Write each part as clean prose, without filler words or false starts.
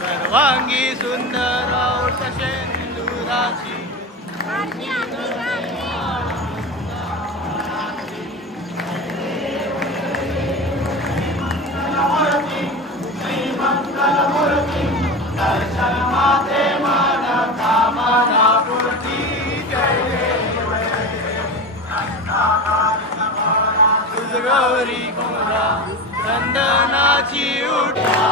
सर्वांगी सुंदर शेंदुराची दर्शन माते मान कामना पूर्ती गौरी कुमरा चंदनाची उठा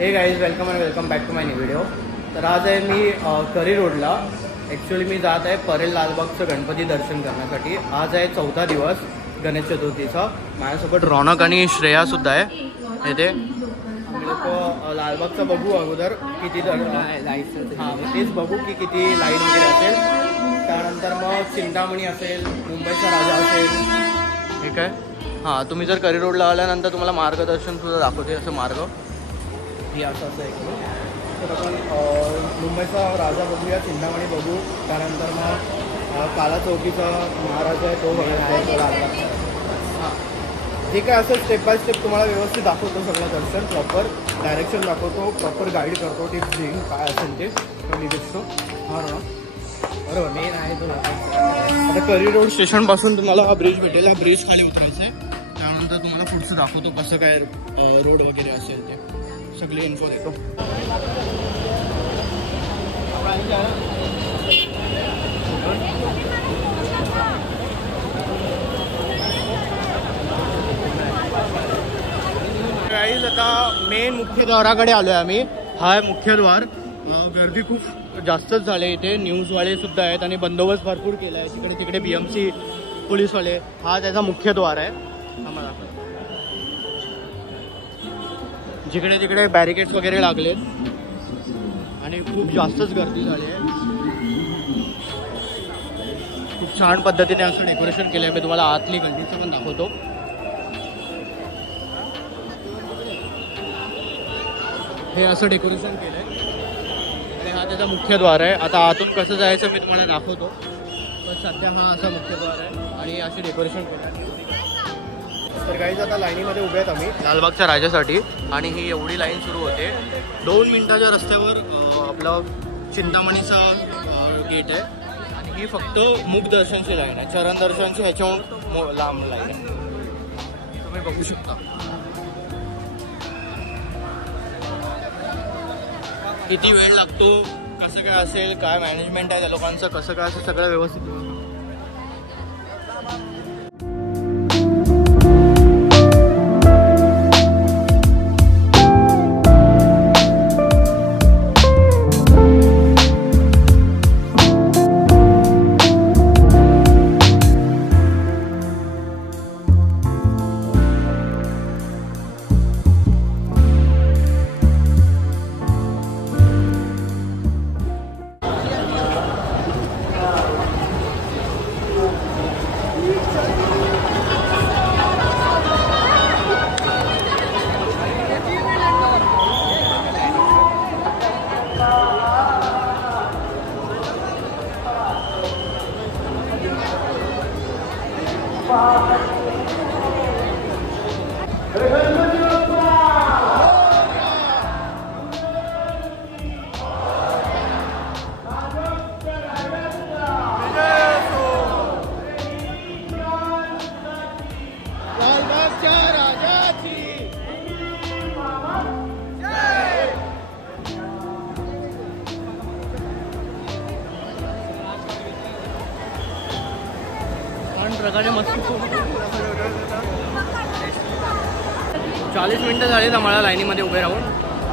हे गाईज वेलकम आणि welcome back to my new video. तर आज आहे मी करी रोडला। ॲक्च्युली मी जात आहे परेल लालबागचं गणपती दर्शन करण्यासाठी। आज आहे 14 दिवस गणेश चतुर्थीचा। माझ्यासोबत रौनक आणि श्रेयासुद्धा आहे इथे। आम्ही लोक लालबागचं बघू अगोदर किती हां तेच बघू की किती लाईन वगैरे असेल। त्यानंतर मग चिंतामणी असेल, मुंबईचा राजा असेल, ठीक आहे। हां तुम्ही जर करी रोडला आल्यानंतर तुम्हाला मार्गदर्शनसुद्धा दाखवते असं मार्ग ही असं आहे। तर आपण मुंबईचा राजा बघूया, चिंतामणी बघू, त्यानंतर मग काला चौकीचा महाराज आहे तो बघायचा। हां जे काय असेल स्टेप बाय स्टेप तुम्हाला व्यवस्थित दाखवतो, सगळं दर्शन प्रॉपर डायरेक्शन दाखवतो, प्रॉपर गाईड करतो, टिप्स देईन काय असेल ते मी दिसतो। हां ना बरोबर मेन आहे तो। आता करी रोड स्टेशनपासून तुम्हाला हा ब्रिज भेटेल, हा ब्रिज खाली उतरायचं आहे। त्यानंतर तुम्हाला पुढचं दाखवतो कसं काय रोड वगैरे असेल ते सगळी इन्फो देतो। गाईज आता मेन मुख्यद्वाराकडे आलो आहे आम्ही। हा आहे मुख्यद्वार। गर्दी खूप जास्तच झाली इथे, न्यूजवाले सुद्धा आहेत आणि बंदोबस्त भरपूर केला आहे तिकडे तिकडे BMC पोलीसवाले। हा त्याचा मुख्यद्वार आहे। आम्हाला जिकडे तिकडे बॅरिकेड्स वगैरे लागलेत आणि खूप जास्तच गर्दी झाली आहे। खूप छान पद्धतीने असं डेकोरेशन केलं आहे। मी तुम्हाला आतली गल्लीचं पण दाखवतो। हे असं डेकोरेशन केलं आहे आणि हा त्याचा मुख्यद्वार आहे। आता आतून कसं जायचं मी तुम्हाला दाखवतो, पण सध्या हा असा मुख्यद्वार आहे आणि असे डेकोरेशन केलं आहे। तर काहीच आता लाईनीमध्ये उभे आहेत आम्ही लालबागच्या राजासाठी आणि ही एवढी लाईन सुरू होते. 2 मिनिटाच्या रस्त्यावर आपलं चिंतामणीचा गेट आहे आणि ही फक्त मुख दर्शनची लाईन आहे. चरण दर्शनची ह्याच्याहून लांब लाईन आहे, तुम्ही बघू शकता. किती वेळ लागतो, कसं काय असेल, काय मॅनेजमेंट आहे त्या लोकांचं, कसं काय असेल, सगळं व्यवस्थित. प्रकारे मस्त 40 मिनिटं झालीत आम्हाला लाईनीमध्ये उभे राहून.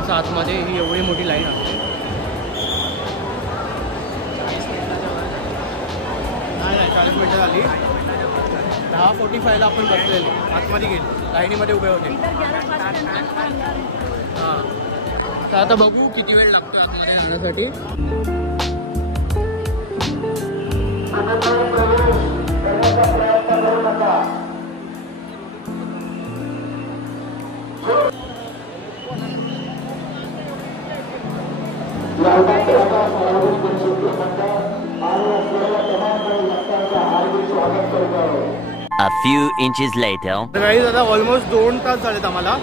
असं आतमध्ये ही एवढी मोठी लाईन असते. नाही 40 मिनिटं झाली. 10:45 आपण बसलेले आतमध्ये गेलो, लाईनीमध्ये उभे होते. हां, तर आता बघू किती वेळ लागतो आतमध्ये जाण्यासाठी. A few inches later. Guys आता ऑलमोस्ट 2 तास झालेत आम्हाला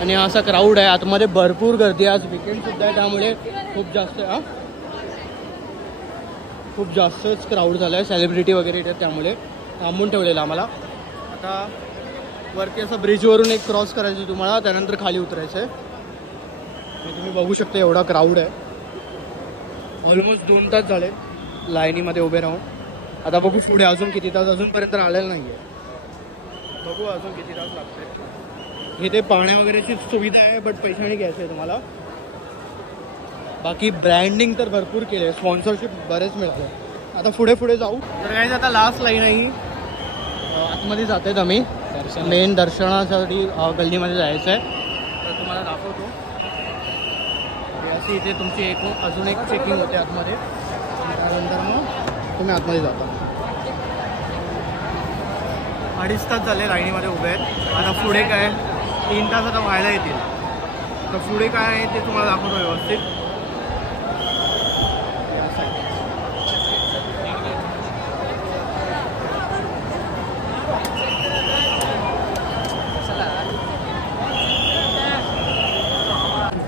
आणि असा क्राऊड आहे आतमध्ये, भरपूर गर्दी. आज वीकेंड सुद्धा आहे त्यामुळे खूप जास्तच क्राऊड झाला आहे. सेलिब्रिटी वगैरे येतात त्यामुळे थांबून ठेवलेलं आम्हाला. आता वरती असं ब्रिजवरून एक क्रॉस करायचं तुम्हाला, त्यानंतर खाली उतरायचं आहे. तुम्ही बघू शकता एवढा क्राऊड आहे. ऑलमोस्ट 2 तास झाले लाईनीमध्ये उभे राहून. आता बघू पुढे अजून किती तास, अजूनपर्यंत आलेलं नाही आहे. बघू अजून किती तास लागते. इथे पाण्या वगैरेची सुविधा आहे, बट पैशाने घ्यायचं आहे तुम्हाला. बाकी ब्रँडिंग तर भरपूर केले, स्पॉन्सरशिप बरेच मिळाले. आता पुढे जाऊ. तर काय आता लास्ट लाईन आहे ही. आतमध्ये जात आहेत आम्ही. मेन दर्शनासाठी गल्लीमध्ये जायचं आहे. तर तुम्हाला दाखवतो. अशी इथे तुमची अजून एक चेकिंग होते आतमध्ये. त्यानंतर मग तुम्ही आतमध्ये जाता. 2.5 तास झाले लाईनीमध्ये उभे आहेत. आता पुढे काय 3 तास आता व्हायला येतील. तर पुढे काय आहे ते तुम्हाला दाखवतो व्यवस्थित.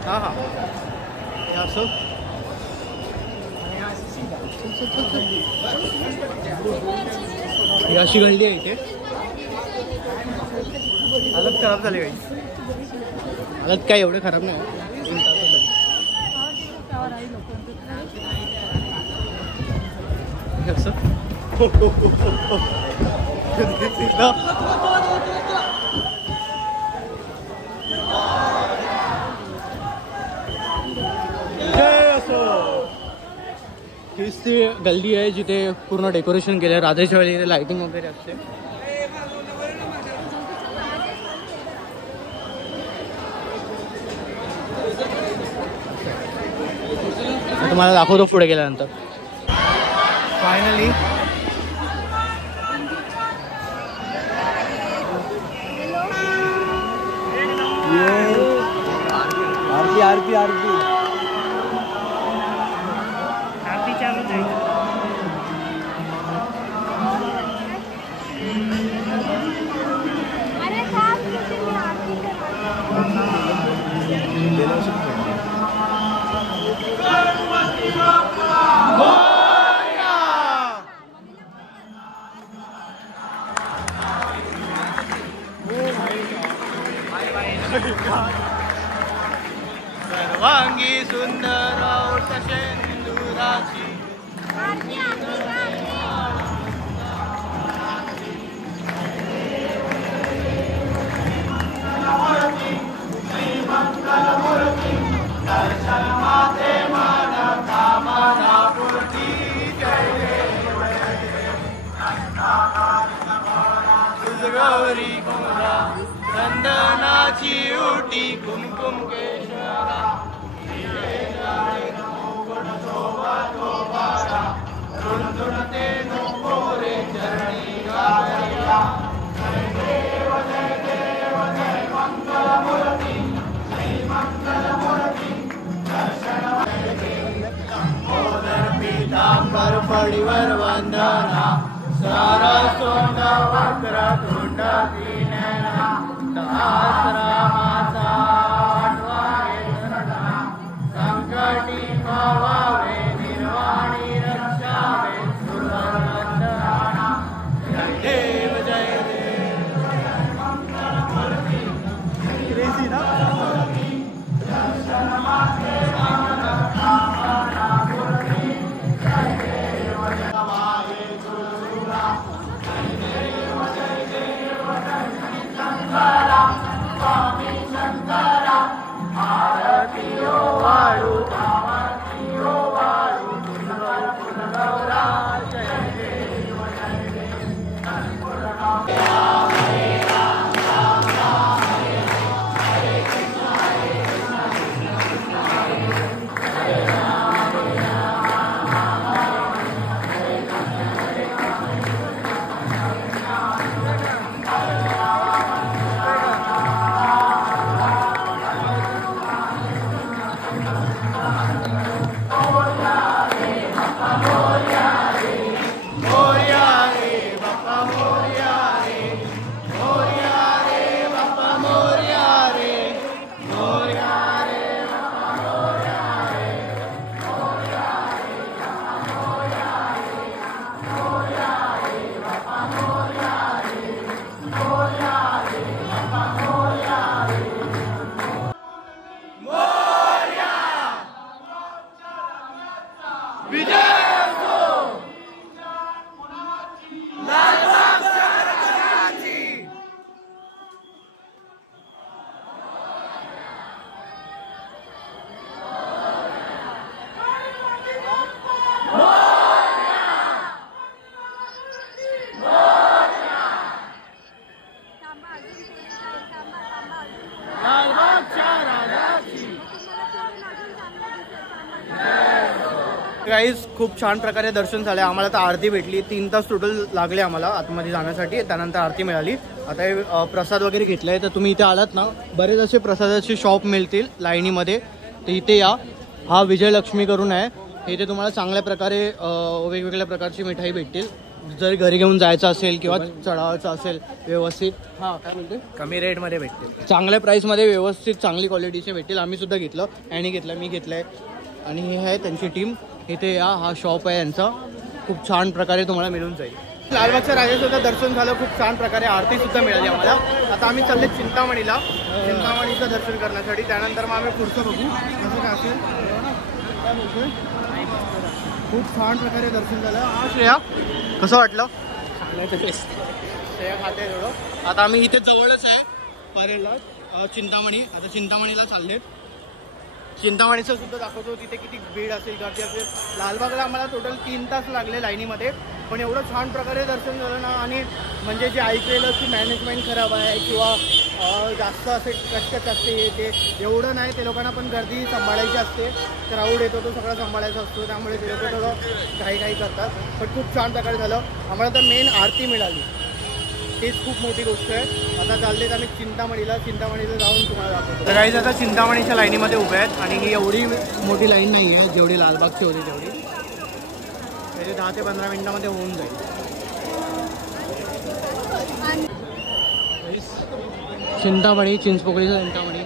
हां हे असं ही अशी गल्ली आहे इथे. हालत खराब झाली काही. हालत काय एवढे खराब नाही. 3 तास हीच ती गल्ली आहे जिथे पूर्ण डेकोरेशन केलं आहे. रात्रीच्या वेळी इथे लाइटिंग वगैरे असते. तुम्हाला दाखवतो पुढे गेल्यानंतर. फायनली आरती चालू जायचं. अरे चिडलेलं असेल फ्रेंडली. सर्वांगी सुंदर शेंदुराची गौरी कुमरा चंदनाची उटी कुमकुम केशरा रुणते नको रे चरणी गाया देव जय देव जय मंगल मूर्ती दर्शन मोदर पीतांबर पडिवर वंदना सरस्वत वक्र तुंड दीनना आश्रमाचा आठवावे शरणा संकटी पवावे निर्वाणी रक्षावे सुरवंदना जय देव जय देव जय मंगल मूर्ती क्रेझी ना दर्शन माते कामना मूर्ती जय देव जय गाईज खूप छान प्रकारे दर्शन झाले. आम्हाला तर आरती भेटली. 3 तास टोटल लागले आम्हाला आतमध्ये जाण्यासाठी. त्यानंतर आरती मिळाली. आता हे प्रसाद वगैरे घेतलाय. तर तुम्ही इथे आलात ना, बरेच असे प्रसादाचे शॉप मिळतील लाईनीमध्ये, तर इथे या. हा विजयलक्ष्मी करून आहे. इथे तुम्हाला चांगल्या प्रकारे वेगवेगळ्या प्रकारची मिठाई भेटतील. जर घरी घेऊन जायचं असेल किंवा चढावायचं असेल व्यवस्थित, हां काय म्हणते, कमी रेटमध्ये भेटतील, चांगल्या प्राईसमध्ये व्यवस्थित चांगली क्वालिटीचे भेटतील. आम्ही सुद्धा घेतलं, ॲनी घेतलं, मी घेतलं आहे. आणि हे आहे त्यांची टीम. इथे या, हा शॉप आहे यांचा. खूप छान प्रकारे तुम्हाला मिळून जाईल. लालबागच्या राजाचं दर्शन झालं खूप छान प्रकारे. आरती सुद्धा मिळाली आम्हाला. आता आम्ही चालले चिंतामणीला, चिंतामणीचं दर्शन करण्यासाठी. त्यानंतर मग आम्ही पुढचं बघू कसं काय असेल. काय बोलतोय, खूप छान प्रकारे दर्शन झालं. हा श्रेया, कसं वाटलं? श्रेया खाते थोडं. आता आम्ही इथे जवळच आहे परेलला चिंतामणी. आता चिंतामणीला चाललेत. चिंतामणीचं सुद्धा दाखवतो तिथे किती भीड असेल, गर्दी असेल. लालबागला आम्हाला टोटल 3 तास लागले लाईनीमध्ये, पण एवढं छान प्रकारे दर्शन झालं ना. आणि म्हणजे जे ऐकलेलं की मॅनेजमेंट खराब आहे किंवा जास्त असे कष्ट असते ते एवढं नाही. ते लोकांना पण गर्दी सांभाळायची असते, क्राऊड येतो तो सगळा सांभाळायचा असतो, त्यामुळे ते लोक थोडं काही करतात. पण खूप छान प्रकारे झालं. आम्हाला तर मेन आरती मिळाली, तेच खूप मोठी गोष्ट आहे. आता चाललेत आम्ही चिंतामणीला जाऊन तुम्हाला दाखवतो. तर काही आता चिंतामणीच्या लाईनीमध्ये उभे आहेत. आणि ही एवढी मोठी लाईन नाही आहे जेवढी लालबागची होती तेवढी. त्याचे 10 ते 15 मिनिटामध्ये होऊन जाईल. चिंतामणी, चिंचपोकळीचं चिंतामणी.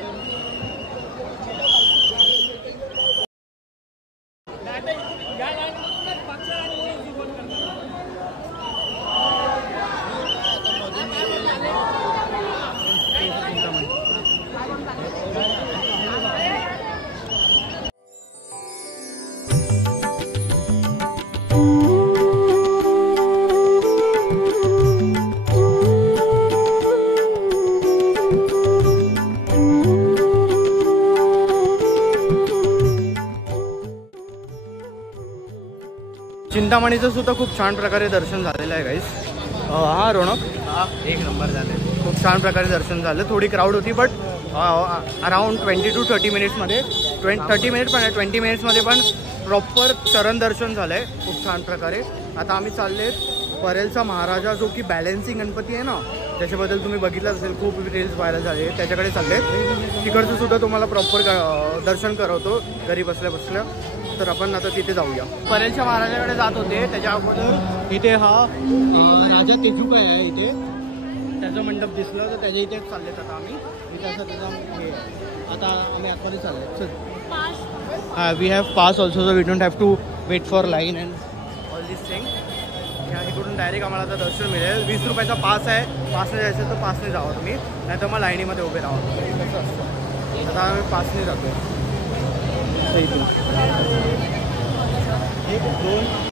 चिंतामणीचं सुद्धा खूप छान प्रकारे दर्शन झालेलं आहे गाईस. हां रोनक, एक नंबर झाले. खूप छान प्रकारे दर्शन झालं. थोडी क्राऊड होती बट अराउंड 20 to 30 मिनिट्समध्ये 30 मिनिट पण 20 मिनिट्समध्ये पण प्रॉपर चरण दर्शन झालं आहे खूप छान प्रकारे. आता आम्ही चालले परेलचा महाराजा जो की बॅलेन्सिंग गणपती आहे ना, त्याच्याबद्दल तुम्ही बघितलं असेल, खूप रील्स व्हायरल झाले, त्याच्याकडे चालले. तिकडचं सुद्धा तुम्हाला प्रॉपर दर्शन करवतो घरी बसल्या बसल्या. तर आपण आता तिथे जाऊया. परेलच्या महाराजाकडे जात होते त्याच्या अगोदर इथे हा राजा तेजूबाई आहे, इथे त्याचं मंडप दिसलं तर त्याच्या इथे चाललेत आता आम्ही. इथे असं त्याचा हे आता आम्ही आतमध्ये चालले. चल हां, we have pass also, so we don't have to wait for line and all this thing. इकडून डायरेक्ट आम्हाला आता दर्शन मिळेल. 20 रुपयाचा पास आहे. पासने जायचं तर पासने जावा तुम्ही, नाही तर मग लाईनीमध्ये उभे राहा. कसं असतं. आता आम्ही पासने जातो. इथून 1 2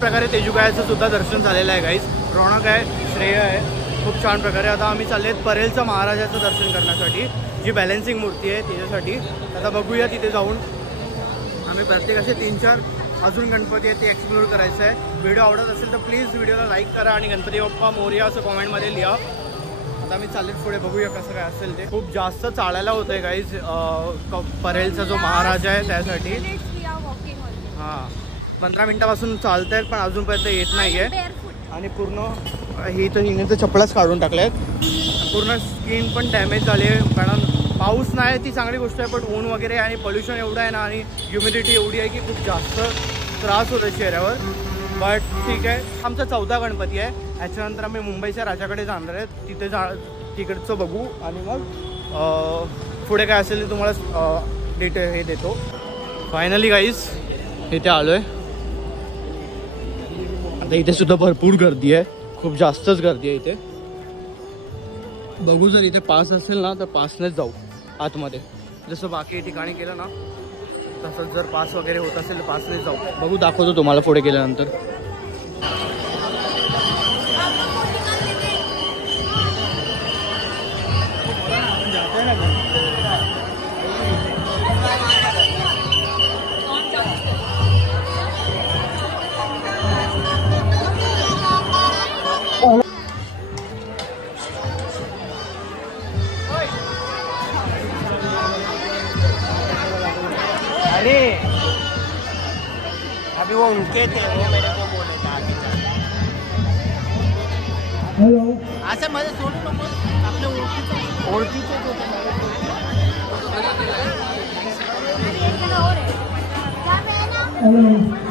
प्रकारे तेजूबाईचं सुद्धा दर्शन झालेलं आहे गाईस. रौनक आहे, श्रेय आहे, खूप छान प्रकारे. आता आम्ही चालले आहेत परेलचं महाराजाचं दर्शन करण्यासाठी, जी बॅलेन्सिंग मूर्ती आहे त्याच्यासाठी. आता बघूया तिथे जाऊन. आम्ही प्रत्येक असे 3-4 अजून गणपती आहेत ते एक्सप्लोर करायचं आहे. व्हिडिओ आवडत असेल तर प्लीज व्हिडिओला लाईक करा आणि गणपती बाप्पा मोरया असं कॉमेंटमध्ये लिहा. आता आम्ही चाललेत पुढे, बघूया कसं काय असेल ते. खूप जास्त चालायला होतं आहे गाईज परेलचा जो महाराज आहे त्यासाठी. हां, 15 मिनटापासून चालत आहेत पण अजूनपर्यंत येत नाही आहे. आणि पूर्ण ही तर हिने तर चपलाच काढून टाकल्या आहेत. पूर्ण स्किन पण डॅमेज झाली आहे, कारण पाऊस नाही ती चांगली गोष्ट आहे, पण ऊन वगैरे आणि पोल्युशन एवढं आहे ना, आणि ह्युमिडिटी एवढी आहे की खूप जास्त त्रास होतो चेहऱ्यावर. बट ठीक आहे. आमचा 14 गणपती आहे. याच्यानंतर आम्ही मुंबईच्या राजाकडे जाणार आहे, तिथे तिकडचं बघू आणि मग पुढे काय असेल ते तुम्हाला डिटेल हे देतो. फायनली गाईज इथे आलो आहे. आता इथे सुद्धा भरपूर गर्दी आहे, खूप जास्तच गर्दी आहे इथे. बघू, जर इथे पास असेल ना तर पासनेच जाऊ आतमध्ये, जसं बाकी ठिकाणी केलं ना तसंच. जर पास वगैरे होत असेल तर पासनेच जाऊ. बघू, दाखवतो तुम्हाला पुढे गेल्यानंतर. अरे अभी वो उनके थे, वो मेरे को बोले था. हेलो, असं मध्ये सोडू नको. आपल्या ओळखीचे हेलो.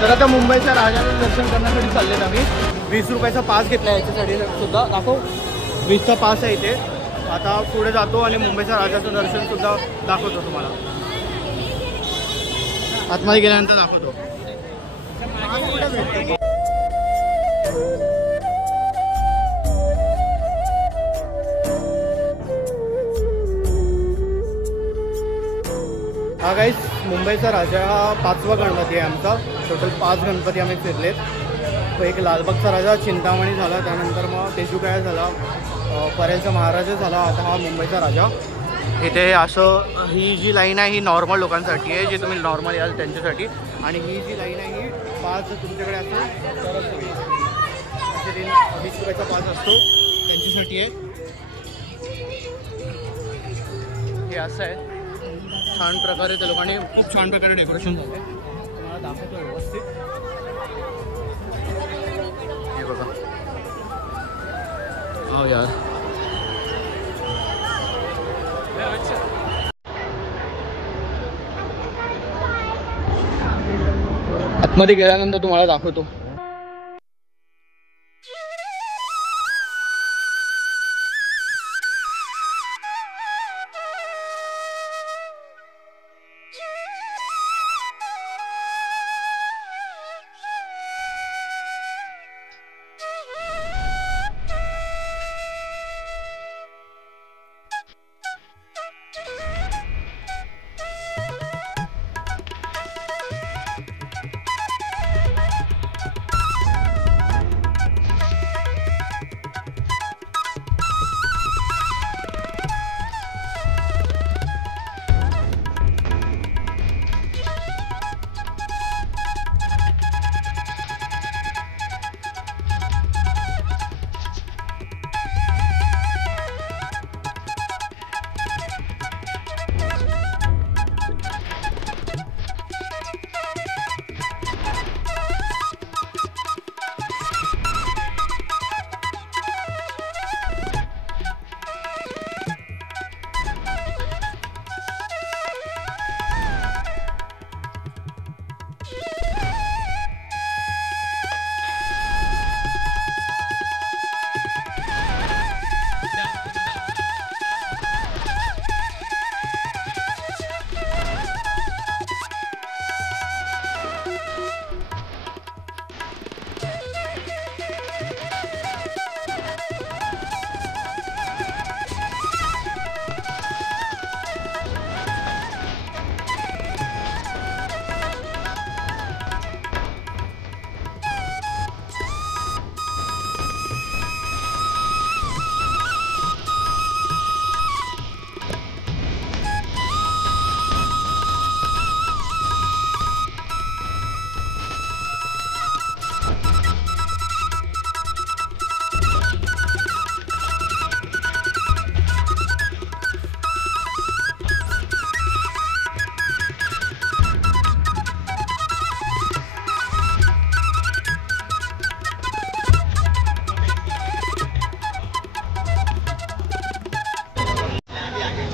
तर आता मुंबईच्या राजाचं दर्शन करण्यासाठी चाललेत आम्ही. 20 रुपयाचा पास घेतला आहे याच्यासाठी सुद्धा. दाखव, 20चा पास आहे इथे. आता पुढे जातो आणि मुंबईच्या राजाचं दर्शन सुद्धा दाखवतो तुम्हाला. आतमध्ये गेल्यानंतर दाखवतो. हा गाईस मुंबईचा राजा हा 5वा गणपती आहे आमचा. टोटल 5 गणपती आम्ही फिरलेत. तो एक लालबागचा राजा, चिंतामणी झाला, त्यानंतर मग तेजूकाया झाला, परेलचा महाराजा झाला, आता हा मुंबईचा राजा. इथे असं ही जी लाईन आहे ही नॉर्मल लोकांसाठी आहे, जे तुम्ही नॉर्मल याल त्यांच्यासाठी. आणि ही जी लाईन आहे ही पास तुमच्याकडे असेल तरच होईल. 20 रुपयाचा पास असतो त्यांच्यासाठी आहे. हे असं आहे. छान प्रकारे त्या लोकांनी खूप छान प्रकारे डेकोरेशन झालं आहे. तुम्हाला दाखवतो व्यवस्थित. हे बघा. हो यार, आतमध्ये गेल्यानंतर तुम्हाला दाखवतो.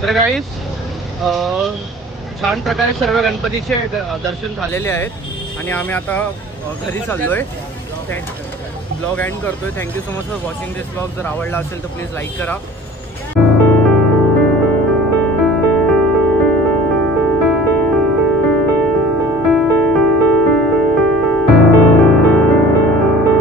तर गाईस छान प्रकारे सर्व गणपतीचे दर्शन झालेले आहेत आणि आम्ही आता घरी चाललोय. ब्लॉग एंड करतोय. Thank you so much for watching this blog. जर आवडला असेल तर प्लीज लाईक करा.